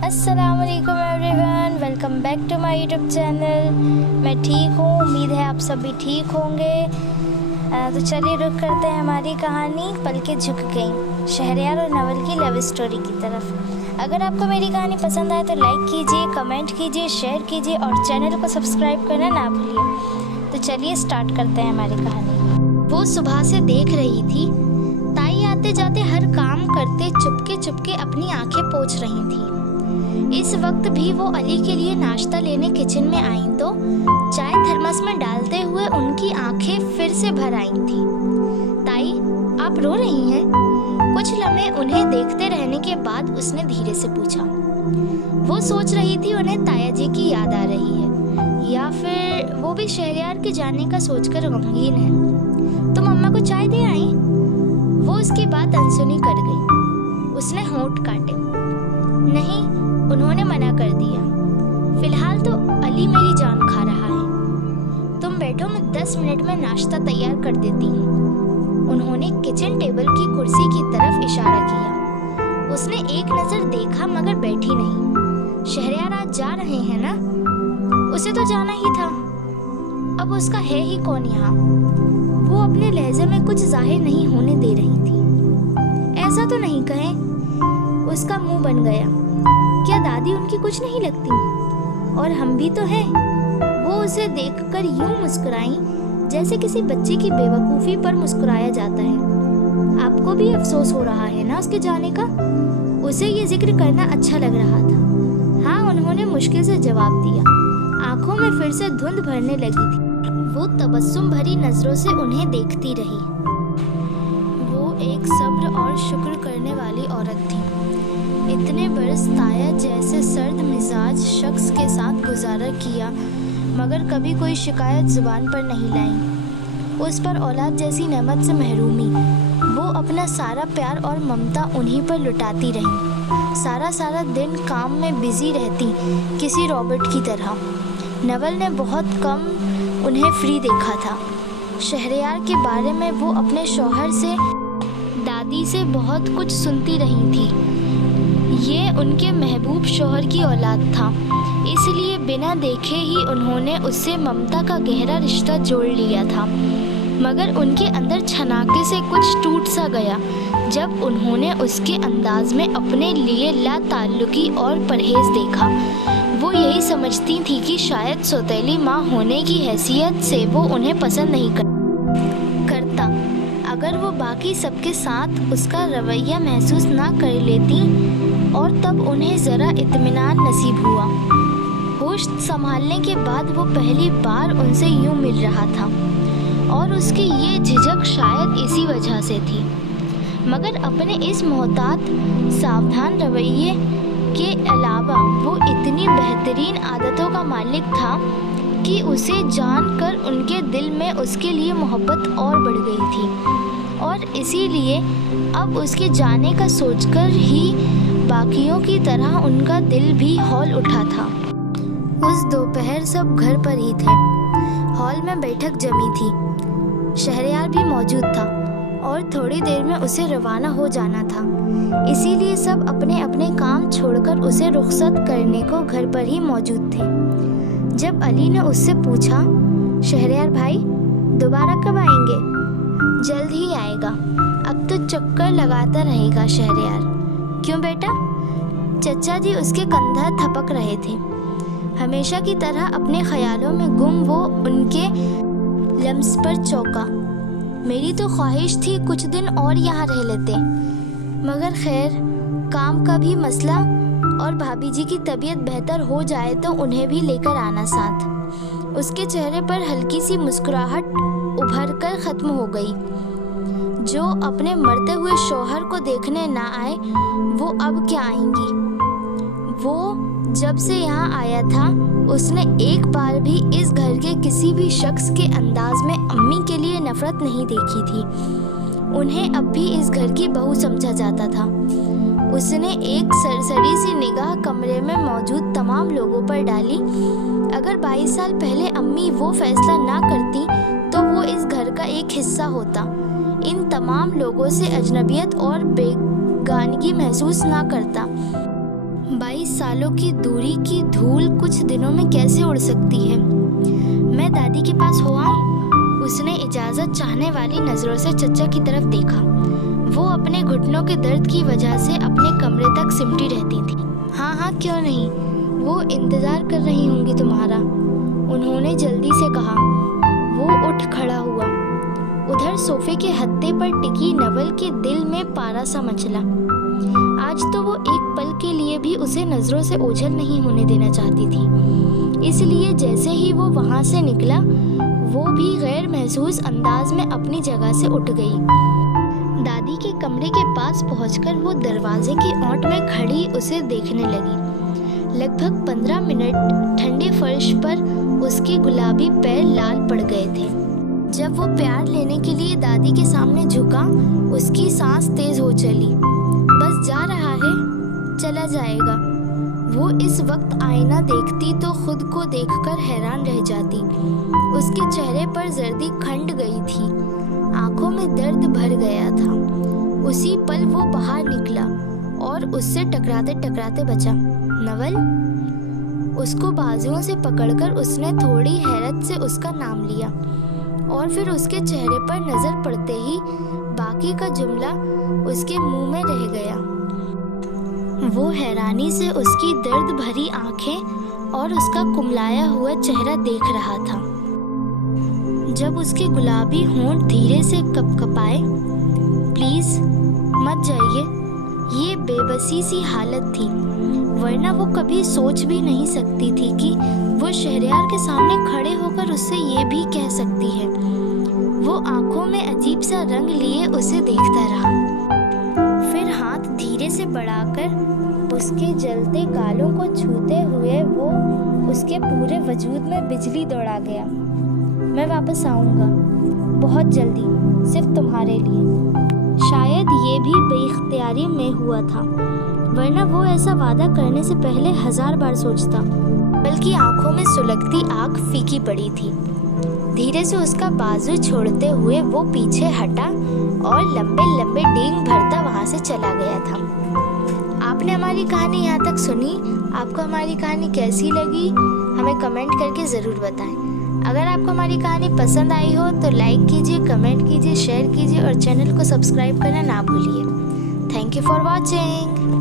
अस्सलामुअलैकुम everyone, welcome back to my YouTube channel. मैं ठीक हूँ, उम्मीद है आप सब भी ठीक होंगे। तो चलिए रुक करते हैं हमारी कहानी पलकें झुक गईं, शहरयार और नवल की लव स्टोरी की तरफ। अगर आपको मेरी कहानी पसंद आए तो लाइक कीजिए, कमेंट कीजिए, शेयर कीजिए और चैनल को सब्सक्राइब करना ना भूलिए। तो चलिए स्टार्ट करते हैं हमारी कहानी। वो सुबह से देख रही थी ताई आते जाते हर काम करते चुपके चुपके अपनी आंखें पोंछ रही थी। इस वक्त भी वो अली के लिए नाश्ता लेने किचन में आई तो चाय थर्मस में डालते हुए उनकी आंखें फिर से भर आई थी। ताई, आप रो रही हैं? कुछ लम्हे उन्हें देखते रहने के बाद उसने धीरे से पूछा। वो सोच रही थी उन्हें ताया जी की याद आ रही है या फिर वो भी शहरयार के जाने का सोचकर गमगीन है। तो मम्मा को चाय दे आई? वो उसकी बात अनसुनी कर गई। उसने होंठ काटे। नहीं, उन्होंने मना कर दिया। फिलहाल तो अली मेरी जान खा रहा है। तुम बैठो, मैं 10 मिनट में नाश्ता तैयार कर देती हूँ। उन्होंने किचन टेबल की कुर्सी की तरफ इशारा किया। उसने एक नजर देखा मगर बैठी नहीं। शहरयार आज जा रहे हैं ना? उसे तो जाना ही था, अब उसका है ही कौन यहाँ? वो अपने लहजे में कुछ जाहिर नहीं होने दे रही थी। ऐसा तो नहीं कहें। उसका मुंह बन गया। क्या दादी उनकी कुछ नहीं लगती? और हम भी तो हैं। वो उसे देखकर यूं मुस्कुराई जैसे किसी बच्चे की बेवकूफ़ी पर मुस्कुराया जाता है। आपको भी अफसोस हो रहा है ना उसके जाने का? उसे ये जिक्र करना अच्छा लग रहा था। हाँ, उन्होंने मुश्किल से जवाब दिया। आंखों में फिर से धुंध भरने लगी थी। वो तबस्सुम भरी नजरों से उन्हें देखती रही। वो एक सब्र और शुक्र करने वाली औरत थी। इतने बरस ताया जैसे सर्द मिजाज शख्स के साथ गुजारा किया मगर कभी कोई शिकायत जुबान पर नहीं लाई। उस पर औलाद जैसी नेमत से महरूमी। वो अपना सारा प्यार और ममता उन्हीं पर लुटाती रही। सारा दिन काम में बिजी रहती, किसी रॉबर्ट की तरह। नवल ने बहुत कम उन्हें फ्री देखा था। शहरयार के बारे में वो अपने शौहर से, दादी से बहुत कुछ सुनती रही थी। ये उनके महबूब शौहर की औलाद था, इसलिए बिना देखे ही उन्होंने उससे ममता का गहरा रिश्ता जोड़ लिया था। मगर उनके अंदर छनाके से कुछ टूट सा गया जब उन्होंने उसके अंदाज में अपने लिए लाताल्लुकी और परहेज देखा। वो यही समझती थी कि शायद सौतेली माँ होने की हैसियत से वो उन्हें पसंद नहीं करता। अगर वो बाकी सबके साथ उसका रवैया महसूस ना कर लेती और तब उन्हें ज़रा इत्मीनान नसीब हुआ। होश संभालने के बाद वो पहली बार उनसे यूं मिल रहा था और उसकी ये झिझक शायद इसी वजह से थी। मगर अपने इस मोहतात सावधान रवैये के अलावा वो इतनी बेहतरीन आदतों का मालिक था कि उसे जानकर उनके दिल में उसके लिए मोहब्बत और बढ़ गई थी। और इसीलिए अब उसके जाने का सोचकर ही बाकियों की तरह उनका दिल भी हौल उठा था। उस दोपहर सब घर पर ही थे। हॉल में बैठक जमी थी। शहरयार भी मौजूद था और थोड़ी देर में उसे रवाना हो जाना था। इसीलिए सब अपने अपने काम छोड़कर उसे रुखसत करने को घर पर ही मौजूद थे। जब अली ने उससे पूछा, शहरयार भाई दोबारा कब आएंगे? जल्द ही आएगा, अब तो चक्कर लगाता रहेगा शहरयार। क्यों बेटा? चचा जी उसके कंधा थपक रहे थे। हमेशा की तरह अपने ख्यालों में गुम वो उनके लम्स पर चौंका। मेरी तो ख्वाहिश थी कुछ दिन और यहाँ रह लेते, मगर खैर काम का भी मसला और भाभी जी की तबीयत बेहतर हो जाए तो उन्हें भी लेकर आना साथ। उसके चेहरे पर हल्की सी मुस्कुराहट उभर कर ख़त्म हो गई। जो अपने मरते हुए शौहर को देखने ना आए वो अब क्या आएंगी? वो जब से यहाँ आया था उसने एक बार भी इस घर के किसी भी शख्स के अंदाज में अम्मी के लिए नफरत नहीं देखी थी। उन्हें अब भी इस घर की बहू समझा जाता था। उसने एक सरसरी सी निगाह कमरे में मौजूद तमाम लोगों पर डाली। अगर 22 साल पहले अम्मी वो फैसला ना करती तो वो इस घर का एक हिस्सा होता। इन तमाम लोगों से अजनबियत और बेगानगी महसूस ना करता। 22 सालों की दूरी की धूल कुछ दिनों में कैसे उड़ सकती है। मैं दादी के पास हो आऊं? उसने इजाज़त चाहने वाली नज़रों से चचा की तरफ देखा। वो अपने घुटनों के दर्द की वजह से अपने कमरे तक सिमटी रहती थी। हाँ हाँ, क्यों नहीं, वो इंतज़ार कर रही होंगी तुम्हारा, उन्होंने जल्दी से कहा। वो उठ खड़ा हुआ। उधर सोफे के हत्थे पर टिकी नवल के दिल में पारा सा मचला। आज तो वो एक पल के लिए भी उसे नज़रों से ओझल नहीं होने देना चाहती थी। इसलिए जैसे ही वो वहाँ से निकला, वो भी गैर महसूस अंदाज में अपनी जगह से उठ गई। दादी के कमरे के पास पहुंचकर वो दरवाजे की ओट में खड़ी उसे देखने लगी। लगभग 15 मिनट ठंडे फर्श पर उसके गुलाबी पैर लाल पड़ गए थे। जब वो प्यार लेने के लिए दादी के सामने झुका, उसकी सांस तेज हो चली। बस जा रहा है, चला जाएगा। वो इस वक्त आईना देखती तो खुद को देखकर हैरान रह जाती। उसके चेहरे पर जर्दी खंड गई थी, आंखों में दर्द भर गया था। उसी पल वो बाहर निकला और उससे टकराते टकराते बचा। नवल, उसको बाजुओं से पकड़कर उसने थोड़ी हैरत से उसका नाम लिया और फिर उसके चेहरे पर नजर पड़ते ही बाकी का जुमला उसके मुंह में रह गया। वो हैरानी से उसकी दर्द भरी आंखें और उसका कुमलाया हुआ चेहरा देख रहा था। जब उसके गुलाबी होंठ धीरे से कपकपाए, प्लीज मत जाइए, ये बेबसी सी हालत थी, वरना वो कभी सोच भी नहीं सकती थी कि वो शहरयार के सामने खड़े होकर उससे ये भी कह सकती है। वो आंखों में अजीब सा रंग लिए उसे देखता रहा। फिर हाथ धीरे से बढ़ाकर उसके जलते गालों को छूते हुए वो उसके पूरे वजूद में बिजली दौड़ा गया। मैं वापस आऊँगा बहुत जल्दी, सिर्फ तुम्हारे लिए। शायद ये भी बेइख्तियारी में हुआ था, वरना वो ऐसा वादा करने से पहले 1000 बार सोचता। बल्कि आंखों में सुलगती आग फीकी पड़ी थी। धीरे से उसका बाजू छोड़ते हुए वो पीछे हटा और लंबे लंबे डींग भरता वहाँ से चला गया था। आपने हमारी कहानी यहाँ तक सुनी। आपको हमारी कहानी कैसी लगी हमें कमेंट करके ज़रूर बताएं। अगर आपको हमारी कहानी पसंद आई हो तो लाइक कीजिए, कमेंट कीजिए, शेयर कीजिए और चैनल को सब्सक्राइब करना ना भूलिए। Thank you for watching.